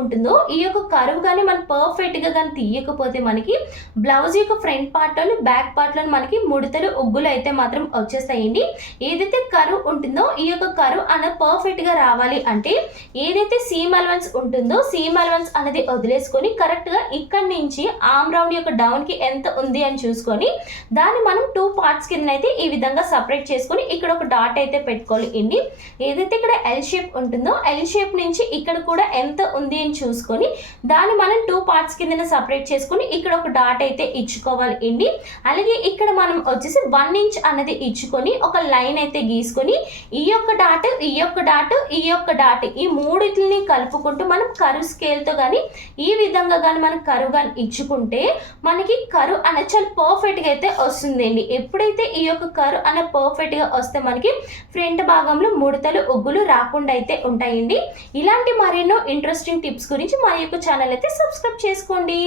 ఉంటుందో ఈ యొక్క కరువు కానీ మనం పర్ఫెక్ట్గా కానీ తీయకపోతే మనకి బ్లౌజ్ యొక్క ఫ్రంట్ పార్ట్లోని బ్యాక్ పార్ట్లోని మనకి ముడతలు ఉగ్గులు అయితే మాత్రం వచ్చేస్తాయండి. ఏదైతే కరువు ఉంటుందో ఈ యొక్క కరువు అనేది పర్ఫెక్ట్గా రావాలి అంటే ఏదైతే సీమ్ అలవెన్స్ ఉంటుందో సీమ్ అలవెన్స్ అనేది వదిలేసుకొని కరెక్ట్గా ఇక్కడ నుంచి ఆర్మ్ రౌండ్ యొక్క డౌన్కి ఎంత ఉంది అని చూసుకొని దాన్ని మనం 2 పార్ట్స్ కింద అయితే ఈ విధంగా సపరేట్ చేసుకొని ఇక్కడ ఒక డాట్ అయితే పెట్టుకోవాలి అండి. ఏదైతే ఇక్కడ ఎల్ షేప్ ఉంటుందో ఎల్ షేప్ నుంచి ఇక్కడ కూడా ఎంత ఉంది అని చూసుకొని దాన్ని మనం 2 పార్ట్స్ కింద సపరేట్ చేసుకొని ఇక్కడ ఒక డాట్ అయితే ఇచ్చుకోవాలి అండి. అలాగే ఇక్కడ మనం వచ్చేసి 1 ఇంచ్ అనేది ఇచ్చుకొని ఒక లైన్ అయితే గీసుకొని ఈ యొక్క డాట్ ఈ యొక్క డాట్ ఈ యొక్క డాట్ ఈ మూడిటిని కలుపుకుంటూ మనం కరువు స్కేల్తో కానీ ఈ విధంగా కానీ మనం కరువు కానీ ఇచ్చుకుంటే మనకి కరువు అనేది చాలా పర్ఫెక్ట్గా అయితే వస్తుందండి. ఎప్పుడైతే ఈ యొక్క కరువు అనేది పర్ఫెక్ట్గా వస్తే మనకి ఫ్రంట్ భాగంలో ముడతలు ఉగ్గులు రాకుండా అయితే ఉంటాయండి. ఇలాంటి మరెన్నో ఇంట్రెస్టింగ్ టిప్స్ గురించి మా యొక్క ఛానల్ అయితే సబ్స్క్రైబ్ చేసుకోండి.